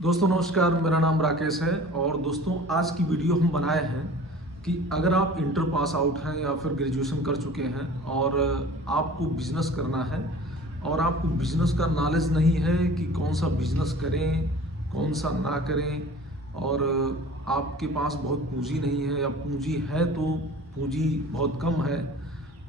दोस्तों नमस्कार, मेरा नाम राकेश है। और दोस्तों आज की वीडियो हम बनाए हैं कि अगर आप इंटर पास आउट हैं या फिर ग्रेजुएशन कर चुके हैं और आपको बिजनेस करना है और आपको बिजनेस का नॉलेज नहीं है कि कौन सा बिजनेस करें कौन सा ना करें, और आपके पास बहुत पूंजी नहीं है या पूंजी है तो पूंजी बहुत कम है,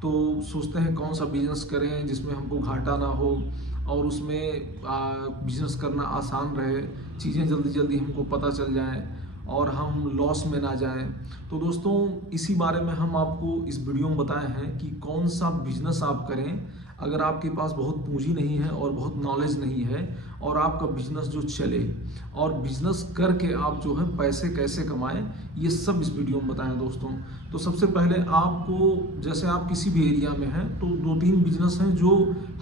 तो सोचते हैं कौन सा बिजनेस करें जिसमें हमको घाटा ना हो और उसमें बिजनेस करना आसान रहे, चीज़ें जल्दी जल्दी हमको पता चल जाएं और हम लॉस में ना जाएं। तो दोस्तों इसी बारे में हम आपको इस वीडियो में बताए हैं कि कौन सा बिजनेस आप करें अगर आपके पास बहुत पूंजी नहीं है और बहुत नॉलेज नहीं है, और आपका बिजनेस जो चले और बिजनेस करके आप जो है पैसे कैसे कमाएं, ये सब इस वीडियो में बताएं दोस्तों। तो सबसे पहले आपको, जैसे आप किसी भी एरिया में हैं तो दो तीन बिजनेस हैं जो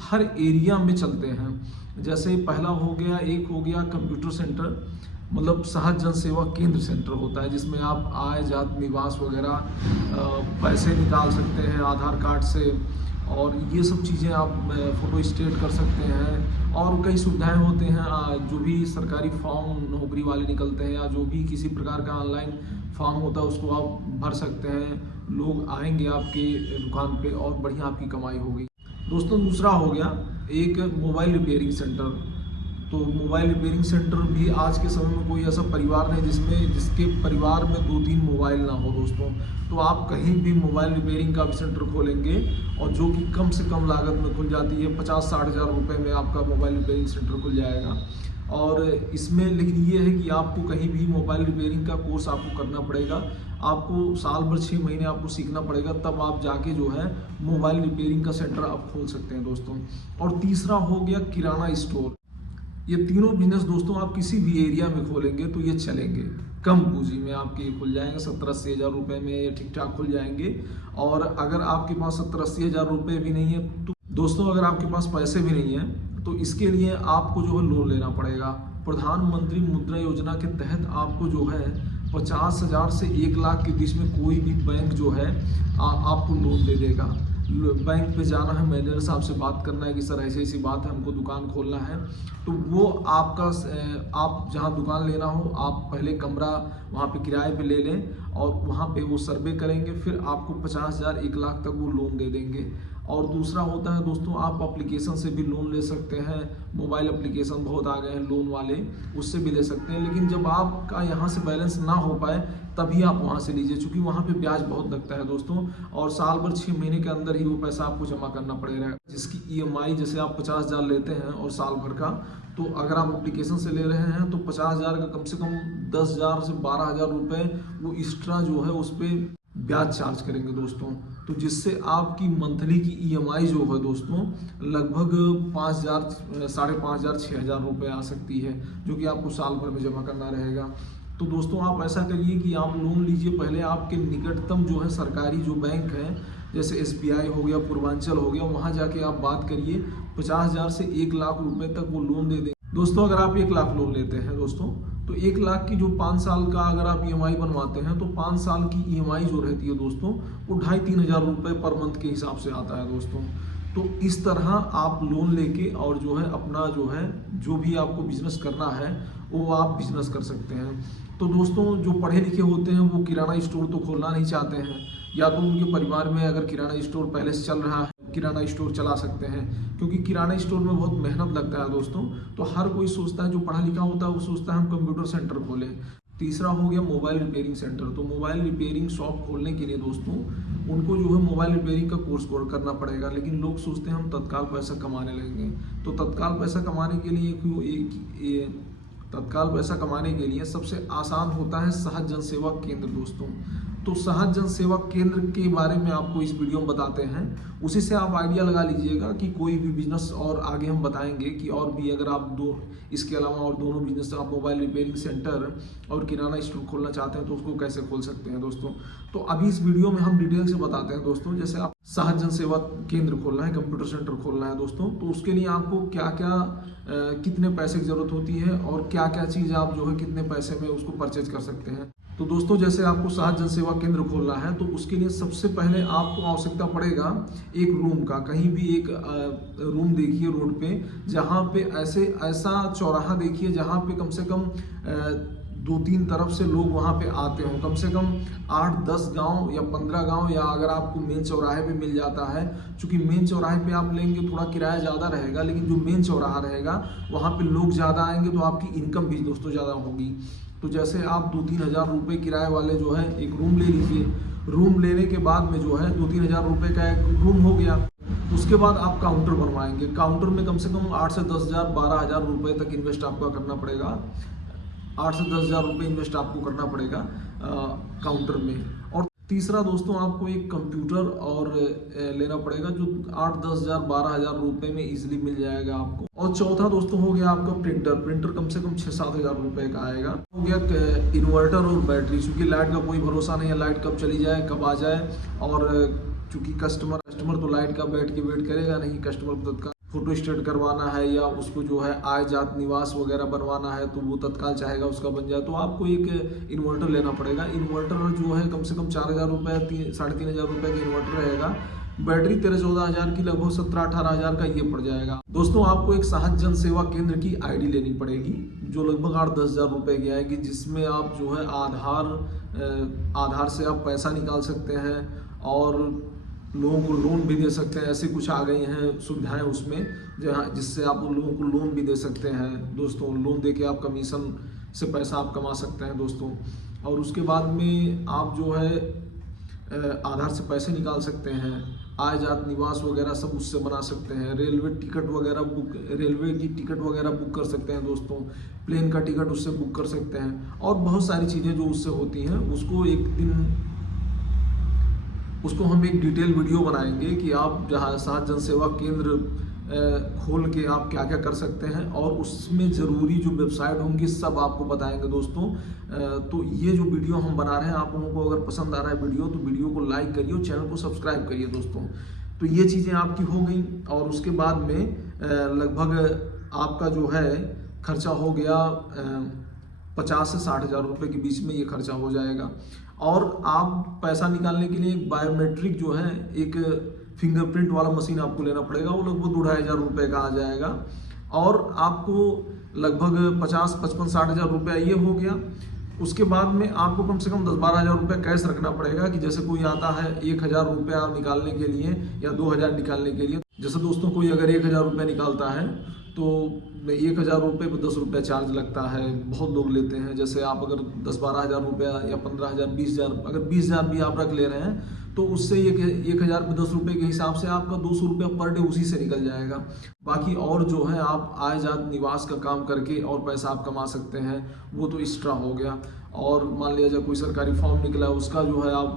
हर एरिया में चलते हैं। जैसे पहला हो गया, एक हो गया कंप्यूटर सेंटर, मतलब सहज जन सेवा केंद्र सेंटर होता है जिसमें आप आय जात निवास वगैरह पैसे निकाल सकते हैं आधार कार्ड से, और ये सब चीज़ें आप फ़ोटो स्टेट कर सकते हैं। और कई सुविधाएं होते हैं, जो भी सरकारी फॉर्म नौकरी वाले निकलते हैं या जो भी किसी प्रकार का ऑनलाइन फॉर्म होता है उसको आप भर सकते हैं। लोग आएंगे आपके दुकान पे और बढ़िया आपकी कमाई होगी। दोस्तों दूसरा हो गया एक मोबाइल रिपेयरिंग सेंटर। तो मोबाइल रिपेयरिंग सेंटर भी आज के समय में कोई ऐसा परिवार नहीं जिसके परिवार में दो तीन मोबाइल ना हो दोस्तों। तो आप कहीं भी मोबाइल रिपेयरिंग का भी सेंटर खोलेंगे और जो कि कम से कम लागत में खुल जाती है, 50-60 हज़ार रुपये में आपका मोबाइल रिपेयरिंग सेंटर खुल जाएगा। और इसमें लेकिन ये है कि आपको कहीं भी मोबाइल रिपेयरिंग का कोर्स आपको करना पड़ेगा, आपको साल भर 6 महीने आपको सीखना पड़ेगा, तब आप जाके जो है मोबाइल रिपेयरिंग का सेंटर आप खोल सकते हैं दोस्तों। और तीसरा हो गया किराना स्टोर। ये तीनों बिजनेस दोस्तों आप किसी भी एरिया में खोलेंगे तो ये चलेंगे, कम पूंजी में आपके खुल जाएंगे, 70-80 हज़ार रुपये में ठीक ठाक खुल जाएंगे। और अगर आपके पास 70-80 हज़ार रुपये भी नहीं है तो दोस्तों, अगर आपके पास पैसे भी नहीं है तो इसके लिए आपको जो है लोन लेना पड़ेगा। प्रधानमंत्री मुद्रा योजना के तहत आपको जो है 50,000 से 1 लाख के बीच में कोई भी बैंक जो है आपको लोन दे देगा। बैंक पे जाना है, मैनेजर साहब से बात करना है कि सर ऐसी ऐसी बात है, हमको दुकान खोलना है, तो वो आपका आप जहाँ दुकान लेना हो आप पहले कमरा वहाँ पे किराए पे ले लें और वहाँ पे वो सर्वे करेंगे, फिर आपको 50,000 1 लाख तक वो लोन दे देंगे। और दूसरा होता है दोस्तों, आप एप्लीकेशन से भी लोन ले सकते हैं। मोबाइल एप्लीकेशन बहुत आ गए हैं लोन वाले, उससे भी ले सकते हैं। लेकिन जब आपका यहाँ से बैलेंस ना हो पाए तभी आप वहाँ से लीजिए, क्योंकि वहाँ पे ब्याज बहुत लगता है दोस्तों, और साल भर 6 महीने के अंदर ही वो पैसा आपको जमा करना पड़ेगा। जिसकी EMI जैसे आप 50,000 लेते हैं और साल भर का, तो अगर आप एप्लीकेशन से ले रहे हैं तो 50,000 का कम से कम 10,000 से 12,000 रुपये वो एक्स्ट्रा जो है उस पर ब्याज चार्ज करेंगे दोस्तों। तो जिससे आपकी मंथली की EMI जो है दोस्तों लगभग 5,000, 5,500, 6,000 रुपये आ सकती है, जो कि आपको साल भर में जमा करना रहेगा। तो दोस्तों आप ऐसा करिए कि आप लोन लीजिए, पहले आपके निकटतम जो है सरकारी जो बैंक है, जैसे SBI हो गया, पूर्वांचल हो गया, वहाँ जाके आप बात करिए। 50,000 से 1 लाख रुपए तक वो लोन दे दें दोस्तों। अगर आप 1 लाख लोन लेते हैं दोस्तों, तो 1 लाख की जो 5 साल का अगर आप EMI बनवाते हैं तो 5 साल की EMI जो रहती है दोस्तों वो 2,500-3 हज़ार रुपये पर मंथ के हिसाब से आता है दोस्तों। तो इस तरह आप लोन लेके और जो है अपना जो है जो भी आपको बिजनेस करना है वो आप बिजनेस कर सकते हैं। तो दोस्तों जो पढ़े लिखे होते हैं वो किराना स्टोर तो खोलना नहीं चाहते हैं, या तो उनके परिवार में अगर किराना स्टोर पहले से चल रहा है किराना स्टोर चला सकते हैं, क्योंकि किराना स्टोर में बहुत मेहनत लगता है दोस्तों। तो हर कोई सोचता है, जो पढ़ा लिखा होता है वो सोचता है हम कंप्यूटर सेंटर खोलें। तीसरा हो गया मोबाइल रिपेयरिंग सेंटर। तो मोबाइल रिपेयरिंग शॉप खोलने के लिए दोस्तों उनको जो है मोबाइल रिपेयरिंग का कोर्स करना पड़ेगा, लेकिन लोग सोचते हैं हम तत्काल पैसा कमाने लगेंगे। तो तत्काल पैसा कमाने के लिए तत्काल पैसा कमाने के लिए सबसे आसान होता है सहज जन सेवा केंद्र दोस्तों। तो सहज जन सेवा केंद्र के बारे में आपको इस वीडियो में बताते हैं, उसी से आप आइडिया लगा लीजिएगा कि कोई भी बिजनेस, और आगे हम बताएंगे कि और भी अगर आप इसके अलावा और दोनों बिजनेस, आप मोबाइल रिपेयरिंग सेंटर और किराना स्टोर खोलना चाहते हैं तो उसको कैसे खोल सकते हैं दोस्तों। तो अभी इस वीडियो में हम डिटेल से बताते हैं दोस्तों। जैसे आप सहज जन सेवा केंद्र खोलना है, कंप्यूटर सेंटर खोलना है दोस्तों, तो उसके लिए आपको क्या क्या कितने पैसे की ज़रूरत होती है और क्या क्या चीज़ आप जो है कितने पैसे में उसको परचेज कर सकते हैं। तो दोस्तों, जैसे आपको साहस जन सेवा केंद्र खोलना है तो उसके लिए सबसे पहले आपको आवश्यकता पड़ेगा एक रूम का। कहीं भी एक रूम देखिए रोड पे, जहाँ पे ऐसा चौराहा देखिए जहाँ पे कम से कम 2-3 तरफ से लोग वहाँ पे आते हों। कम से कम 8-10 गांव या 15 गांव, या अगर आपको मेन चौराहे पे मिल जाता है, चूँकि मेन चौराहे पे आप लेंगे थोड़ा किराया ज़्यादा रहेगा, लेकिन जो मेन चौराहा रहेगा वहाँ पे लोग ज़्यादा आएंगे तो आपकी इनकम भी दोस्तों ज़्यादा होगी। तो जैसे आप 2-3 हज़ार रुपये किराए वाले जो है एक रूम ले लीजिए। रूम लेने के बाद में जो है 2-3 हज़ार रुपये का एक रूम हो गया। उसके बाद आप काउंटर बनवाएंगे। काउंटर में कम से कम 8 से 10 हज़ार 12 हज़ार रुपये तक इन्वेस्ट आपका करना पड़ेगा। 8 से 10 हज़ार रुपये इन्वेस्ट आपको करना पड़ेगा काउंटर में। और तीसरा दोस्तों, आपको एक कंप्यूटर और लेना पड़ेगा जो 8-10 हज़ार 12 हज़ार रुपये में इजीली मिल जाएगा आपको। और चौथा दोस्तों हो गया आपका प्रिंटर कम से कम 6-7 हज़ार रुपये का आएगा। हो गया इन्वर्टर और बैटरी, क्योंकि लाइट का कोई भरोसा नहीं है, लाइट कब चली जाए कब आ जाए। और चूँकि कस्टमर तो लाइट का बैठ के वेट करेगा नहीं। कस्टमर को तत्काल फोटो स्टेट करवाना है या उसको जो है आय जात निवास वगैरह बनवाना है तो वो तत्काल चाहेगा उसका बन जाए, तो आपको एक इन्वर्टर लेना पड़ेगा। इन्वर्टर जो है कम से कम 4 हज़ार रुपये 3-3.5 हज़ार रुपये का इन्वर्टर रहेगा। बैटरी 13-14 हज़ार की, लगभग 17-18 हज़ार का ये पड़ जाएगा। दोस्तों, आपको एक साहस जन सेवा केंद्र की आईडी लेनी पड़ेगी जो लगभग 8-10 हज़ार रुपये की आएगी, जिसमें आप जो है आधार से आप पैसा निकाल सकते हैं और लोगों को लोन भी दे सकते हैं। ऐसे कुछ आ गई हैं सुविधाएं उसमें, जहाँ जिससे आप लोगों को लोन भी दे सकते हैं दोस्तों। लोन दे के आप कमीशन से पैसा आप कमा सकते हैं दोस्तों। और उसके बाद में आप जो है आधार से पैसे निकाल सकते हैं। आय जात निवास वगैरह सब उससे बना सकते हैं। रेलवे की टिकट वगैरह बुक कर सकते हैं दोस्तों। प्लेन का टिकट उससे बुक कर सकते हैं। और बहुत सारी चीज़ें जो उससे होती हैं, उसको हम एक डिटेल वीडियो बनाएंगे कि आप जहाँ साहस जन सेवा केंद्र खोल के आप क्या क्या कर सकते हैं, और उसमें ज़रूरी जो वेबसाइट होंगी सब आपको बताएंगे दोस्तों। तो ये जो वीडियो हम बना रहे हैं, आप लोगों को अगर पसंद आ रहा है वीडियो तो वीडियो को लाइक करिए और चैनल को सब्सक्राइब करिए दोस्तों। तो ये चीज़ें आपकी हो गई। और उसके बाद में लगभग आपका जो है खर्चा हो गया 50 से 60 हज़ार रुपये के बीच में ये खर्चा हो जाएगा। और आप पैसा निकालने के लिए एक बायोमेट्रिक जो है एक फिंगरप्रिंट वाला मशीन आपको लेना पड़ेगा, वो लगभग 2-2.5 हज़ार रुपये का आ जाएगा। और आपको लगभग 50, 55, 60 हज़ार रुपया ये हो गया। उसके बाद में आपको कम से कम 10-12 हज़ार रुपये कैश रखना पड़ेगा, कि जैसे कोई आता है 1 हज़ार रुपया निकालने के लिए या 2 हज़ार निकालने के लिए। जैसे दोस्तों, कोई अगर 1 हज़ार रुपये निकालता है तो 1 हज़ार रुपये पर 10 रुपये चार्ज लगता है। बहुत लोग लेते हैं। जैसे आप अगर 10-12 हज़ार रुपया या 15 हज़ार 20 हज़ार, अगर 20 हज़ार भी आप रख ले रहे हैं तो उससे 1 हज़ार पे 10 रुपये के हिसाब से आपका 200 रुपया पर डे उसी से निकल जाएगा। बाकी और जो है आप आय जात निवास का काम करके और पैसा आप कमा सकते हैं, वो तो एक्स्ट्रा हो गया। और मान लिया जाए कोई सरकारी फॉर्म निकला है, उसका जो है आप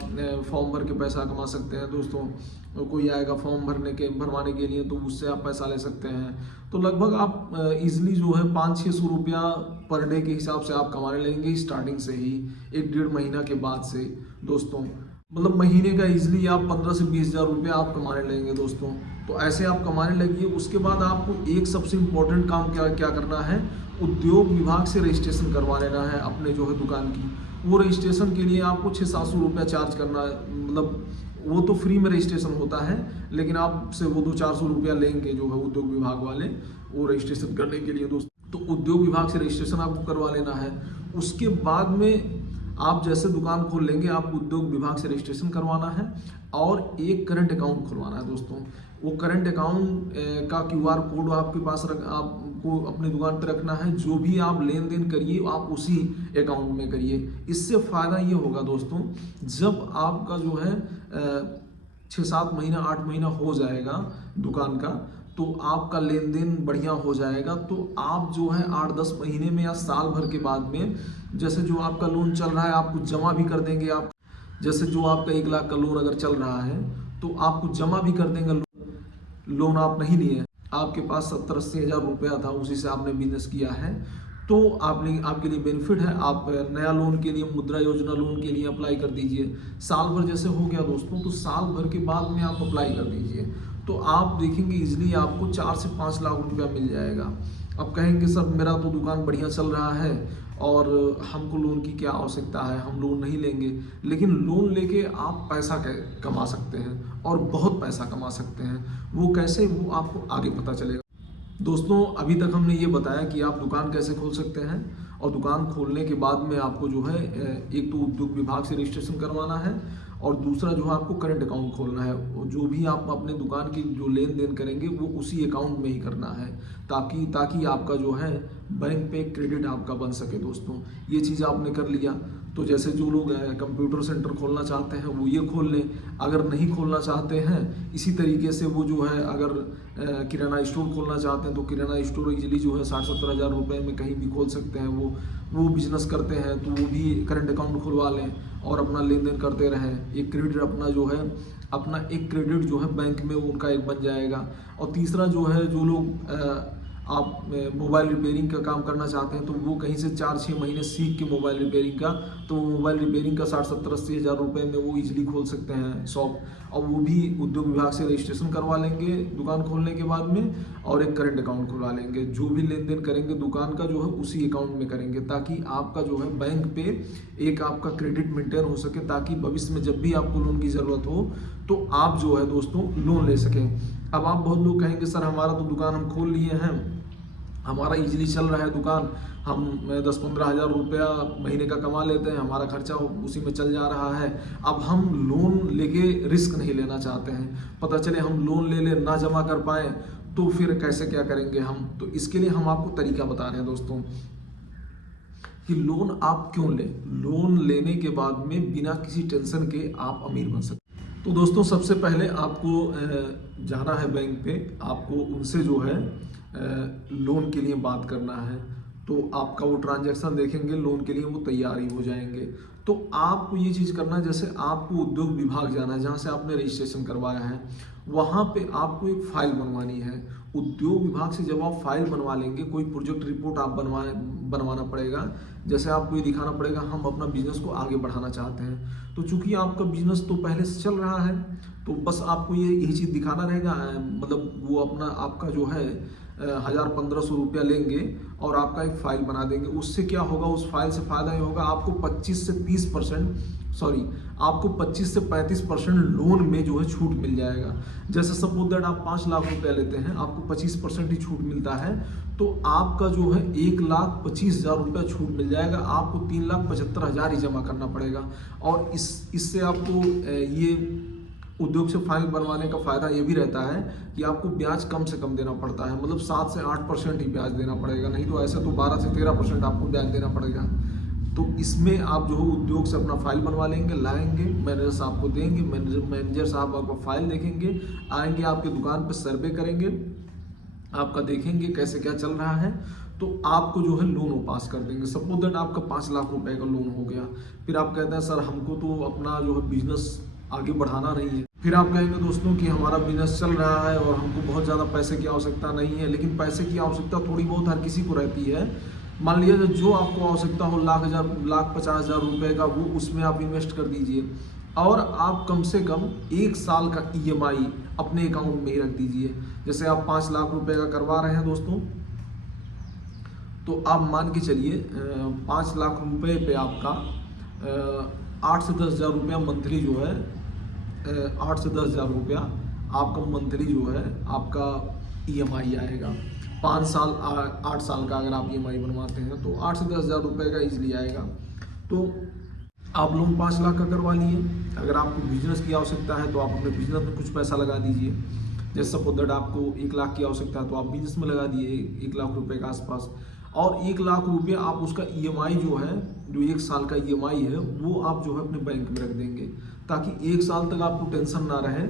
फॉर्म भर के पैसा कमा सकते हैं दोस्तों। कोई आएगा फॉर्म भरवाने के लिए तो उससे आप पैसा ले सकते हैं। तो लगभग आप इजीली जो है 500-600 रुपया पर डे के हिसाब से आप कमाने लगेंगे स्टार्टिंग से ही, 1-1.5 महीना के बाद से दोस्तों। मतलब महीने का इजीली आप 15 से 20 हज़ार रुपया आप कमाने लगेंगे दोस्तों। तो ऐसे आप कमाने लगिए। उसके बाद आपको एक सबसे इम्पोर्टेंट काम क्या करना है, उद्योग विभाग से रजिस्ट्रेशन करवा लेना है अपने जो है दुकान की। वो रजिस्ट्रेशन के लिए आपको 600-700 रुपया चार्ज करना है। मतलब वो तो फ्री में रजिस्ट्रेशन होता है, लेकिन आपसे वो 200-400 रुपया लेंगे जो है उद्योग विभाग वाले, वो रजिस्ट्रेशन करने के लिए दोस्तों। तो उद्योग विभाग से रजिस्ट्रेशन आपको करवा लेना है। उसके बाद में आप जैसे दुकान खोल लेंगे, आपको उद्योग विभाग से रजिस्ट्रेशन करवाना है और एक करंट अकाउंट खुलवाना है दोस्तों। वो करंट अकाउंट का QR कोड आपके पास आपको अपनी दुकान पर रखना है। जो भी आप लेन देन करिए आप उसी अकाउंट में करिए। इससे फ़ायदा ये होगा दोस्तों, जब आपका जो है 6-7 महीना 8 महीना हो जाएगा दुकान का, तो आपका लेन देन बढ़िया हो जाएगा। तो आप जो है 8-10 महीने में या साल भर के बाद में, जैसे जो आपका लोन चल रहा है आपको जमा भी कर देंगे। आप जैसे जो आपका 1 लाख का लोन अगर चल रहा है तो आपको जमा भी कर देंगे। लोन आप नहीं लिए, आपके पास 70-80 हज़ार रुपया था, उसी से आपने बिजनेस किया है, तो आपके लिए बेनिफिट है। आप नया लोन के लिए, मुद्रा योजना लोन के लिए अप्लाई कर दीजिए। साल भर जैसे हो गया दोस्तों, तो साल भर के बाद में आप अप्लाई कर दीजिए, तो आप देखेंगे इजीली आपको 4 से 5 लाख रुपया मिल जाएगा। अब कहेंगे सर मेरा तो दुकान बढ़िया चल रहा है और हमको लोन की क्या आवश्यकता है, हम लोन नहीं लेंगे। लेकिन लोन लेके आप पैसा कमा सकते हैं और बहुत पैसा कमा सकते हैं। वो कैसे, वो आपको आगे पता चलेगा। दोस्तों अभी तक हमने ये बताया कि आप दुकान कैसे खोल सकते हैं, और दुकान खोलने के बाद में आपको जो है एक तो उद्योग विभाग से रजिस्ट्रेशन करवाना है, और दूसरा जो है आपको करंट अकाउंट खोलना है। जो भी आप अपने दुकान की जो लेन देन करेंगे वो उसी अकाउंट में ही करना है, ताकि आपका जो है बैंक पे क्रेडिट आपका बन सके। दोस्तों ये चीज़ आपने कर लिया तो जैसे जो लोग कंप्यूटर सेंटर खोलना चाहते हैं वो ये खोल लें। अगर नहीं खोलना चाहते हैं इसी तरीके से वो जो है अगर किराना स्टोर खोलना चाहते हैं तो किराना स्टोर इजीली जो है 60-70 हज़ार रुपये में कहीं भी खोल सकते हैं। वो बिजनेस करते हैं तो वो भी करंट अकाउंट खुलवा लें और अपना लेन देन करते रहें। एक क्रेडिट अपना एक क्रेडिट जो है बैंक में उनका एक बन जाएगा। और तीसरा जो है जो लोग आप मोबाइल रिपेयरिंग का काम करना चाहते हैं तो वो कहीं से 4-6 महीने सीख के मोबाइल रिपेयरिंग का, तो वो मोबाइल रिपेयरिंग का 60-70-80 हज़ार रुपये में वो इजीली खोल सकते हैं शॉप। और वो भी उद्योग विभाग से रजिस्ट्रेशन करवा लेंगे दुकान खोलने के बाद में, और एक करंट अकाउंट खुलवा लेंगे। जो भी लेन देन करेंगे दुकान का जो है उसी अकाउंट में करेंगे, ताकि आपका जो है बैंक पे एक आपका क्रेडिट मेंटेन हो सके, ताकि भविष्य में जब भी आपको लोन की ज़रूरत हो तो आप जो है दोस्तों लोन ले सकें। अब आप बहुत लोग कहेंगे सर हमारा तो दुकान हम खोल लिए हैं, हमारा इजीली चल रहा है दुकान, हम 10-15 हज़ार रुपया महीने का कमा लेते हैं, हमारा खर्चा उसी में चल जा रहा है। अब हम लोन लेके रिस्क नहीं लेना चाहते हैं, पता चले हम लोन ले ना जमा कर पाएँ तो फिर कैसे क्या करेंगे हम। तो इसके लिए हम आपको तरीका बता रहे हैं दोस्तों कि लोन आप क्यों लें। लोन लेने के बाद में बिना किसी टेंशन के आप अमीर बन सकते हैं। तो दोस्तों सबसे पहले आपको जाना है बैंक पे, आपको उनसे जो है लोन के लिए बात करना है। तो आपका वो ट्रांजैक्शन देखेंगे, लोन के लिए वो तैयार ही हो जाएंगे। तो आपको ये चीज़ करना है, जैसे आपको उद्योग विभाग जाना है जहाँ से आपने रजिस्ट्रेशन करवाया है, वहाँ पे आपको एक फाइल बनवानी है। उद्योग विभाग से जब आप फाइल बनवा लेंगे, कोई प्रोजेक्ट रिपोर्ट आप बनवाना पड़ेगा। जैसे आपको ये दिखाना पड़ेगा हम अपना बिजनेस को आगे बढ़ाना चाहते हैं। तो चूंकि आपका बिजनेस तो पहले से चल रहा है तो बस आपको यही चीज़ दिखाना रहेगा। मतलब वो अपना आपका जो है 1000-1500 रुपया लेंगे और आपका एक फाइल बना देंगे। उससे क्या होगा, उस फाइल से फ़ायदा ये होगा आपको 25 से 35% लोन में जो है छूट मिल जाएगा। जैसे सपोज दैट आप 5 लाख रुपया लेते हैं, आपको 25% ही छूट मिलता है, तो आपका जो है 1,25,000 रुपया छूट मिल जाएगा। आपको 3,75,000 ही जमा करना पड़ेगा। और इससे आपको ये उद्योग से फाइल बनवाने का फ़ायदा ये भी रहता है कि आपको ब्याज कम से कम देना पड़ता है, मतलब 7 से 8% ही ब्याज देना पड़ेगा, नहीं तो ऐसे तो 12 से 13% आपको ब्याज देना पड़ेगा। तो इसमें आप जो है उद्योग से अपना फाइल बनवा लेंगे, लाएंगे, मैनेजर साहब को देंगे, मैनेजर साहब आपका फाइल देखेंगे, आएंगे आपके दुकान पर सर्वे करेंगे, आपका देखेंगे कैसे क्या चल रहा है, तो आपको जो है लोन वो पास कर देंगे। सपोज दैट आपका 5 लाख रुपए का लोन हो गया। फिर आप कहते हैं सर हमको तो अपना जो है बिजनेस आगे बढ़ाना नहीं है। फिर आप कहेंगे दोस्तों कि हमारा बिजनेस चल रहा है और हमको बहुत ज़्यादा पैसे की आवश्यकता नहीं है। लेकिन पैसे की आवश्यकता थोड़ी बहुत हर किसी को रहती है। मान लीजिए जो आपको आवश्यकता हो लाख 50,000 रुपए का, वो उसमें आप इन्वेस्ट कर दीजिए, और आप कम से कम 1 साल का EMI अपने अकाउंट में ही रख दीजिए। जैसे आप 5 लाख रुपए का करवा रहे हैं दोस्तों, तो आप मान के चलिए 5 लाख रुपए पे आपका 8 से 10 हज़ार रुपया मंथली जो है 8 से 10 हज़ार रुपया आपका मंथली जो है आपका EMI आएगा। 5 साल 8 साल का अगर आप EMI बनवाते हैं तो 8 से 10 हज़ार रुपये का इजीली आएगा। तो आप लोन 5 लाख का करवा लिए। अगर आपको बिजनेस की आवश्यकता है तो आप अपने बिजनेस में कुछ पैसा लगा दीजिए। जैसे सपोज दैट आपको 1 लाख की आवश्यकता है तो आप बिजनेस में लगा दिए 1 लाख रुपए के आसपास, और 1 लाख रुपये आप उसका EMI जो है, जो 1 साल का EMI है, वो आप जो है अपने बैंक में रख देंगे, ताकि 1 साल तक आपको टेंशन ना रहे।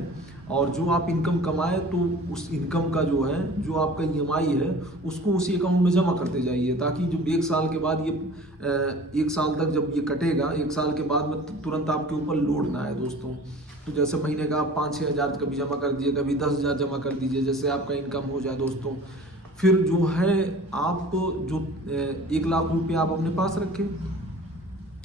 और जो आप इनकम कमाए तो उस इनकम का जो है, जो आपका EMI है, उसको उसी अकाउंट में जमा करते जाइए, ताकि जब 1 साल के बाद ये 1 साल तक जब ये कटेगा, 1 साल के बाद में तुरंत आपके ऊपर लोड ना आए दोस्तों। तो जैसे महीने का आप 5-6 हज़ार कभी जमा कर दीजिए, कभी 10 हज़ार जमा कर दीजिए, जैसे आपका इनकम हो जाए दोस्तों। फिर जो है आप जो 1 लाख रुपये आप अपने पास रखें,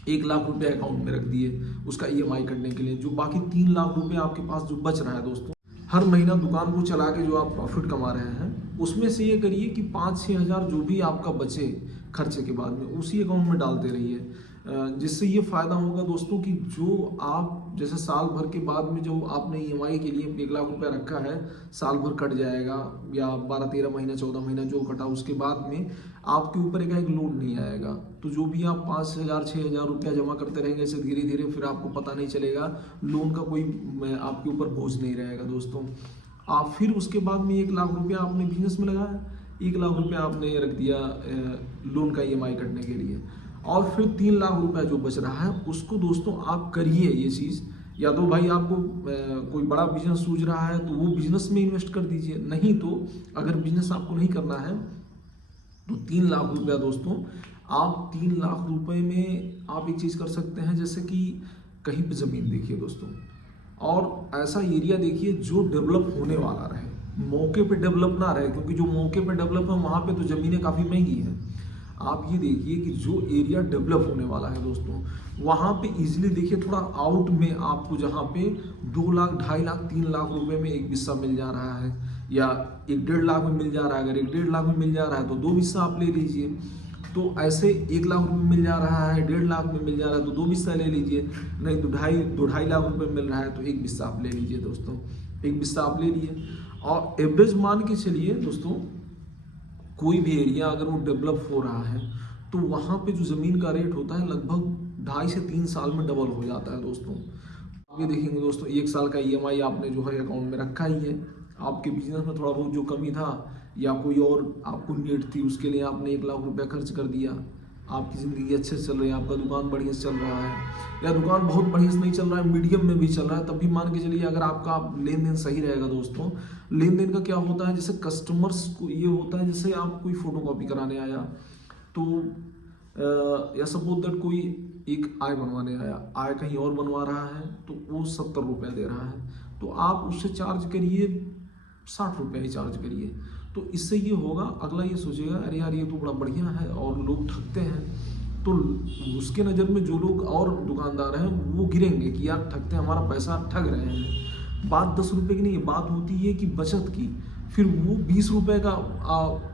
1 लाख रुपये अकाउंट में रख दिए उसका EMI करने के लिए। जो बाकी 3 लाख रुपये आपके पास जो बच रहा है दोस्तों, हर महीना दुकान को चला के जो आप प्रॉफिट कमा रहे हैं, उसमें से ये करिए कि 5-6 हज़ार जो भी आपका बचे खर्चे के बाद में उसी अकाउंट में डालते रहिए। जिससे ये फ़ायदा होगा दोस्तों कि जो आप जैसे साल भर के बाद में जो आपने ईएमआई के लिए 1 लाख रुपया रखा है, साल भर कट जाएगा या 12-13 महीना 14 महीना जो कटा उसके बाद में आपके ऊपर एक लोड नहीं आएगा। तो जो भी आप 5,000-6,000 रुपया जमा करते रहेंगे ऐसे धीरे धीरे, फिर आपको पता नहीं चलेगा, लोन का कोई आपके ऊपर बोझ नहीं रहेगा दोस्तों। आप फिर उसके बाद में 1 लाख रुपया आपने बिजनेस में लगाया, 1 लाख रुपया आपने रख दिया लोन का ईएमआई कटने के लिए, और फिर 3 लाख रुपया जो बच रहा है उसको दोस्तों आप करिए ये चीज़। या तो भाई आपको कोई बड़ा बिजनेस सूझ रहा है तो वो बिजनेस में इन्वेस्ट कर दीजिए, नहीं तो अगर बिजनेस आपको नहीं करना है तो 3 लाख रुपया दोस्तों, आप 3 लाख रुपए में आप एक चीज़ कर सकते हैं, जैसे कि कहीं पे ज़मीन देखिए दोस्तों, और ऐसा एरिया देखिए जो डेवलप होने वाला रहे, मौके पे डेवलप ना रहे, क्योंकि जो मौके पे डेवलप है वहाँ पे तो ज़मीनें काफ़ी महंगी हैं। आप ये देखिए कि जो एरिया डेवलप होने वाला है दोस्तों, वहाँ पे इजीली देखिए थोड़ा आउट में आपको जहाँ पे 2 लाख, 2.5 लाख, 3 लाख रुपए में एक बिस्सा मिल जा रहा है, या 1-1.5 लाख में मिल जा रहा है। अगर 1-1.5 लाख में मिल जा रहा है तो 2 बिस्सा आप ले लीजिए। तो ऐसे 1 लाख रुपए में मिल जा रहा है, 1.5 लाख में मिल जा रहा है तो 2 बिस्सा ले लीजिए, नहीं तो 2.5 लाख रुपए मिल रहा है तो 1 बिस्सा आप ले लीजिए दोस्तों। 1 बिस्सा आप ले लिए, और एवरेज मान के चलिए दोस्तों, कोई भी एरिया अगर वो डेवलप हो रहा है तो वहाँ पे जो ज़मीन का रेट होता है लगभग 2.5 से 3 साल में डबल हो जाता है दोस्तों। आप ये देखेंगे दोस्तों, 1 साल का ईएमआई आपने जो है अकाउंट में रखा ही है, आपके बिजनेस में थोड़ा बहुत जो कमी था या कोई और आपको नीड थी उसके लिए आपने 1 लाख रुपया खर्च कर दिया, आपकी ज़िंदगी अच्छे से चल रही है, आपका दुकान बढ़िया से चल रहा है, या दुकान बहुत बढ़िया से नहीं चल रहा है, मीडियम में भी चल रहा है, तब भी मान के चलिए अगर आपका लेन देन सही रहेगा दोस्तों। लेन देन का क्या होता है, जैसे कस्टमर्स को ये होता है, जैसे आप कोई फोटोकॉपी कराने आया तो या सपोज दैट कोई एक आय बनवाने आया, आय कहीं और बनवा रहा है तो वो 70 रुपये दे रहा है, तो आप उससे चार्ज करिए 60 रुपये ही चार्ज करिए। तो इससे ये होगा, अगला ये सोचेगा अरे यार ये तो बड़ा बढ़िया है, और लोग ठगते हैं, तो उसके नज़र में जो लोग और दुकानदार हैं वो गिरेंगे कि यार ठगते हैं, हमारा पैसा ठग रहे हैं। बात 10 रुपये की नहीं है, बात होती है कि बचत की। फिर वो 20 रुपये का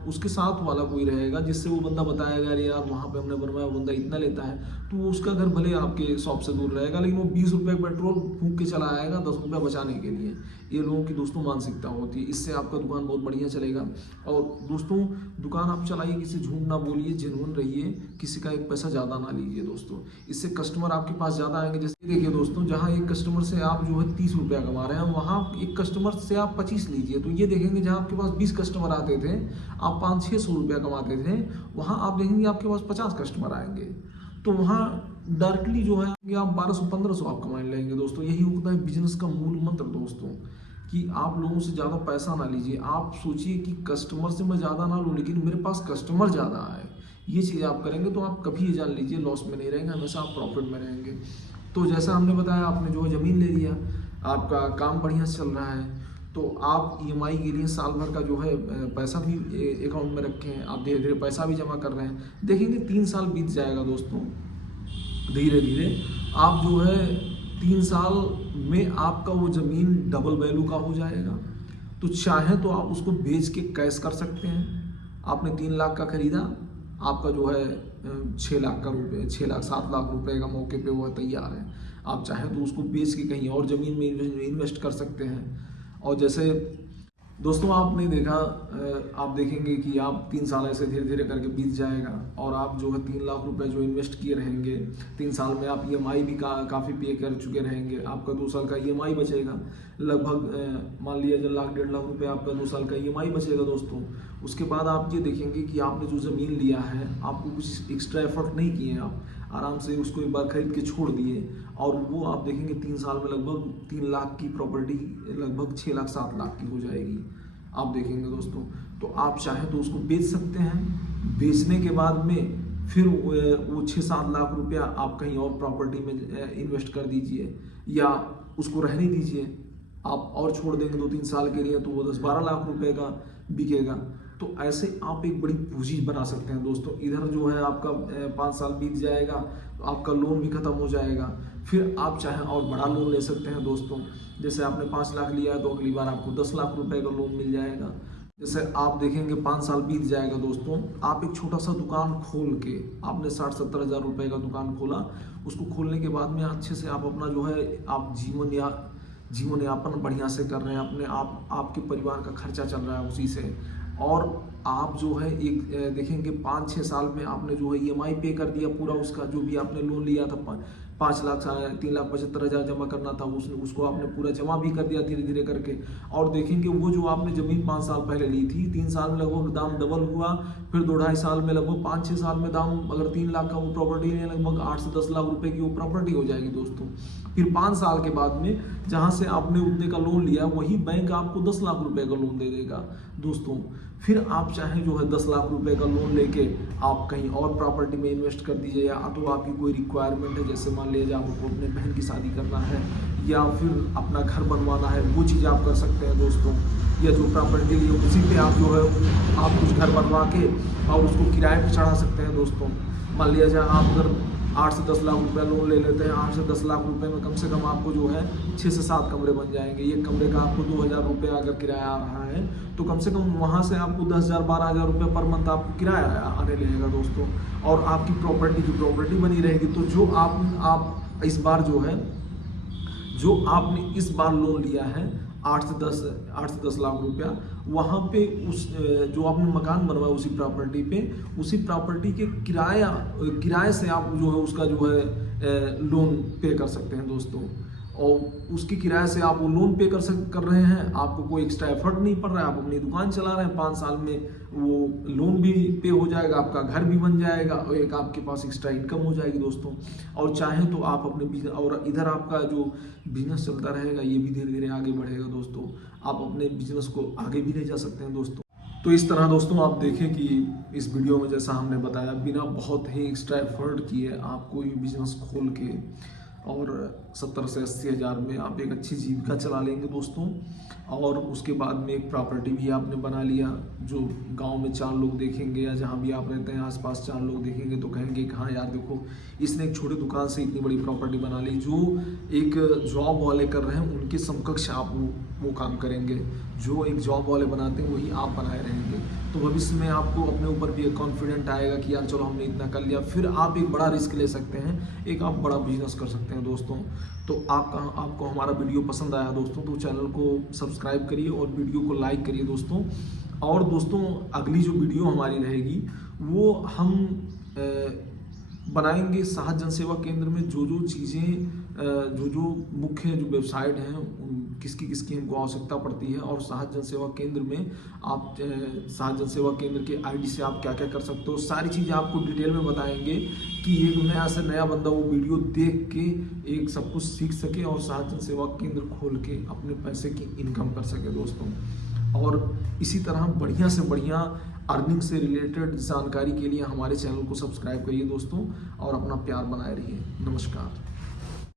उसके साथ वाला कोई रहेगा जिससे वो बंदा बताएगा अरे यार वहाँ पे हमने बनवाया, वो बंदा इतना लेता है, तो वो उसका घर भले आपके शॉप से दूर रहेगा लेकिन वो 20 रुपये पेट्रोल फूंक के चला आएगा 10 रुपये बचाने के लिए। ये लोगों की दोस्तों मानसिकता होती है, इससे आपका दुकान बहुत बढ़िया चलेगा। और दोस्तों दुकान आप चलाइए, किसी झूठ ना बोलिए, जेन्युइन रहिए, किसी का एक पैसा ज़्यादा ना लीजिए दोस्तों, इससे कस्टमर आपके पास ज़्यादा आएंगे। जैसे देखिए दोस्तों, जहाँ एक कस्टमर से आप जो है 30 रुपया कमा रहे हैं, वहाँ एक कस्टमर से आप 25 लीजिए, तो ये देखेंगे जहाँ आपके पास 20 कस्टमर आते थे, आप 500-600 रुपया कमाते थे, वहाँ आप देखेंगे आपके पास 50 कस्टमर आएंगे, तो वहाँ डायरेक्टली जो है आप 1200-1500 आप कमाने लगेंगे दोस्तों। यही होता है बिजनेस का मूल मंत्र दोस्तों, कि आप लोगों से ज़्यादा पैसा ना लीजिए। आप सोचिए कि कस्टमर से मैं ज़्यादा ना लूँ लेकिन मेरे पास कस्टमर ज़्यादा आए, ये चीज़ आप करेंगे तो आप कभी ये जान लीजिए लॉस में नहीं रहेंगे, हमेशा आप प्रॉफिट में रहेंगे। तो जैसा हमने बताया, आपने जो है ज़मीन ले लिया, आपका काम बढ़िया से चल रहा है, तो आप ईएमआई के लिए साल भर का जो है पैसा भी अकाउंट में रखे हैं, आप धीरे धीरे पैसा भी जमा कर रहे हैं। देखेंगे 3 साल बीत जाएगा दोस्तों, धीरे धीरे आप जो है 3 साल में आपका वो ज़मीन डबल वैल्यू का हो जाएगा। तो चाहे तो आप उसको बेच के कैश कर सकते हैं। आपने 3 लाख का खरीदा, आपका जो है 6 लाख का रुपये, 6 लाख 7 लाख रुपए का मौके पे वो तैयार है। आप चाहें तो उसको बेच के कहीं और ज़मीन में इन्वेस्ट कर सकते हैं। और जैसे दोस्तों आपने देखा, आप देखेंगे कि आप 3 साल ऐसे धीरे धीरे करके बीत जाएगा, और आप जो है 3 लाख रुपए जो इन्वेस्ट किए रहेंगे, 3 साल में आप ईएमआई भी काफ़ी पे कर चुके रहेंगे, आपका 2 साल का ईएमआई बचेगा लगभग, मान लिया 1 लाख 1.5 लाख रुपए आपका 2 साल का ईएमआई बचेगा दोस्तों। उसके बाद आप ये देखेंगे कि आपने जो ज़मीन लिया है, आपको कुछ एक्स्ट्रा एफर्ट नहीं किए, आप आराम से उसको एक बार खरीद के छोड़ दिए, और वो आप देखेंगे 3 साल में लगभग 3 लाख की प्रॉपर्टी लगभग 6 लाख 7 लाख की हो जाएगी, आप देखेंगे दोस्तों। तो आप चाहें तो उसको बेच सकते हैं, बेचने के बाद में फिर वो 6-7 लाख रुपया आप कहीं और प्रॉपर्टी में इन्वेस्ट कर दीजिए, या उसको रहने दीजिए, आप और छोड़ देंगे 2-3 साल के लिए तो वो 10-12 लाख रुपए का बिकेगा। तो ऐसे आप एक बड़ी पूंजी बना सकते हैं दोस्तों। इधर जो है आपका 5 साल बीत जाएगा तो आपका लोन भी खत्म हो जाएगा, फिर आप चाहें और बड़ा लोन ले सकते हैं दोस्तों। जैसे आपने 5 लाख लिया है तो अगली बार आपको 10 लाख रुपए का लोन मिल जाएगा। जैसे आप देखेंगे 5 साल बीत जाएगा दोस्तों, आप एक छोटा सा दुकान खोल के आपने 60-70 हज़ार रुपए का दुकान खोला, उसको खोलने के बाद में अच्छे से आप अपना जो है आप जीवन यापन बढ़िया से कर रहे हैं, अपने आपके परिवार का खर्चा चल रहा है उसी से। और आप जो है एक देखेंगे 5-6 साल में आपने जो है ईएमआई पे कर दिया पूरा, उसका जो भी आपने लोन लिया था 5 लाख 3,75,000 जमा करना था, उसको आपने पूरा जमा भी कर दिया धीरे धीरे करके। और देखेंगे वो जो आपने ज़मीन 5 साल पहले ली थी, 3 साल में लगभग दाम डबल हुआ, फिर 2-2.5 साल में लगभग 5-6 साल में दाम, अगर 3 लाख का वो प्रॉपर्टी है लगभग 8 से 10 लाख रुपए की वो प्रॉपर्टी हो जाएगी दोस्तों। फिर 5 साल के बाद में जहाँ से आपने उतने का लोन लिया वही बैंक आपको 10 लाख रुपए का लोन दे देगा दोस्तों। फिर आप चाहें जो है 10 लाख रुपए का लोन लेके आप कहीं और प्रॉपर्टी में इन्वेस्ट कर दीजिए, या तो आपकी कोई रिक्वायरमेंट है, जैसे मान लीजिए आपको अपने बहन की शादी करना है या फिर अपना घर बनवाना है, वो चीज़ आप कर सकते हैं दोस्तों। या जो प्रॉपर्टी लिए उसी पे आप जो है आप कुछ घर बनवा के और उसको किराए पे चढ़ा सकते हैं दोस्तों। मान लिया जाए आप अगर 8 से 10 लाख रुपया लोन ले लेते हैं, 8 से 10 लाख रुपए में कम से कम आपको जो है 6 से 7 कमरे बन जाएंगे। एक कमरे का आपको 2,000 रुपये अगर किराया आ रहा है तो कम से कम वहाँ से आपको 10,000 12,000 रुपये पर मंथ आपको किराया आने लगेगा दोस्तों। और आपकी प्रॉपर्टी बनी रहेगी। तो जो आप इस बार जो आपने इस बार लोन लिया है 8 से 10 लाख रुपया, वहाँ पे उस जो आपने मकान बनवाया उसी प्रॉपर्टी के किराए से आप जो है उसका जो है लोन पे कर सकते हैं दोस्तों। और उसकी किराए से आप वो लोन पे कर रहे हैं, आपको कोई एक्स्ट्रा एफर्ट नहीं पड़ रहा है, आप अपनी दुकान चला रहे हैं, 5 साल में वो लोन भी पे हो जाएगा, आपका घर भी बन जाएगा और एक आपके पास एक्स्ट्रा इनकम हो जाएगी दोस्तों। और चाहें तो आप अपने बिजनेस, और इधर आपका जो बिजनेस चलता रहेगा ये भी धीरे धीरे आगे बढ़ेगा दोस्तों। आप अपने बिजनेस को आगे भी ले जा सकते हैं दोस्तों। तो इस तरह दोस्तों आप देखें कि इस वीडियो में जैसा हमने बताया, बिना बहुत ही एक्स्ट्रा एफर्ट किए आप कोई बिजनेस खोल के और 70 से 80 हज़ार में आप एक अच्छी जीविका चला लेंगे दोस्तों। और उसके बाद में एक प्रॉपर्टी भी आपने बना लिया, जो गांव में 4 लोग देखेंगे या जहां भी आप रहते हैं आसपास 4 लोग देखेंगे तो कहेंगे कि हाँ यार देखो, इसने एक छोटी दुकान से इतनी बड़ी प्रॉपर्टी बना ली। जो एक जॉब वाले कर रहे हैं उनके समकक्ष आप वो काम करेंगे, जो एक जॉब वाले बनाते हैं वही आप बनाए रहेंगे। तो भविष्य में आपको अपने ऊपर भी एक कॉन्फिडेंट आएगा कि यार चलो हमने इतना कर लिया, फिर आप एक बड़ा रिस्क ले सकते हैं, एक आप बड़ा बिजनेस कर सकते हैं दोस्तों। तो आपको हमारा वीडियो पसंद आया दोस्तों तो चैनल को सब्सक्राइब करिए और वीडियो को लाइक करिए दोस्तों। और दोस्तों अगली जो वीडियो हमारी रहेगी वो हम बनाएंगे साहस जन सेवा केंद्र में जो चीज़ें जो मुख्य जो वेबसाइट हैं किसकी हमको आवश्यकता पड़ती है, और साहस जन सेवा केंद्र में आप साहस जन सेवा केंद्र के आईडी से आप क्या क्या कर सकते हो, सारी चीज़ें आपको डिटेल में बताएंगे कि एक नया से नया बंदा वो वीडियो देख के एक सब कुछ सीख सके और साहस जन सेवा केंद्र खोल के अपने पैसे की इनकम कर सके दोस्तों। और इसी तरह बढ़िया से बढ़िया अर्निंग से रिलेटेड जानकारी के लिए हमारे चैनल को सब्सक्राइब करिए दोस्तों और अपना प्यार बनाए रहिए। नमस्कार।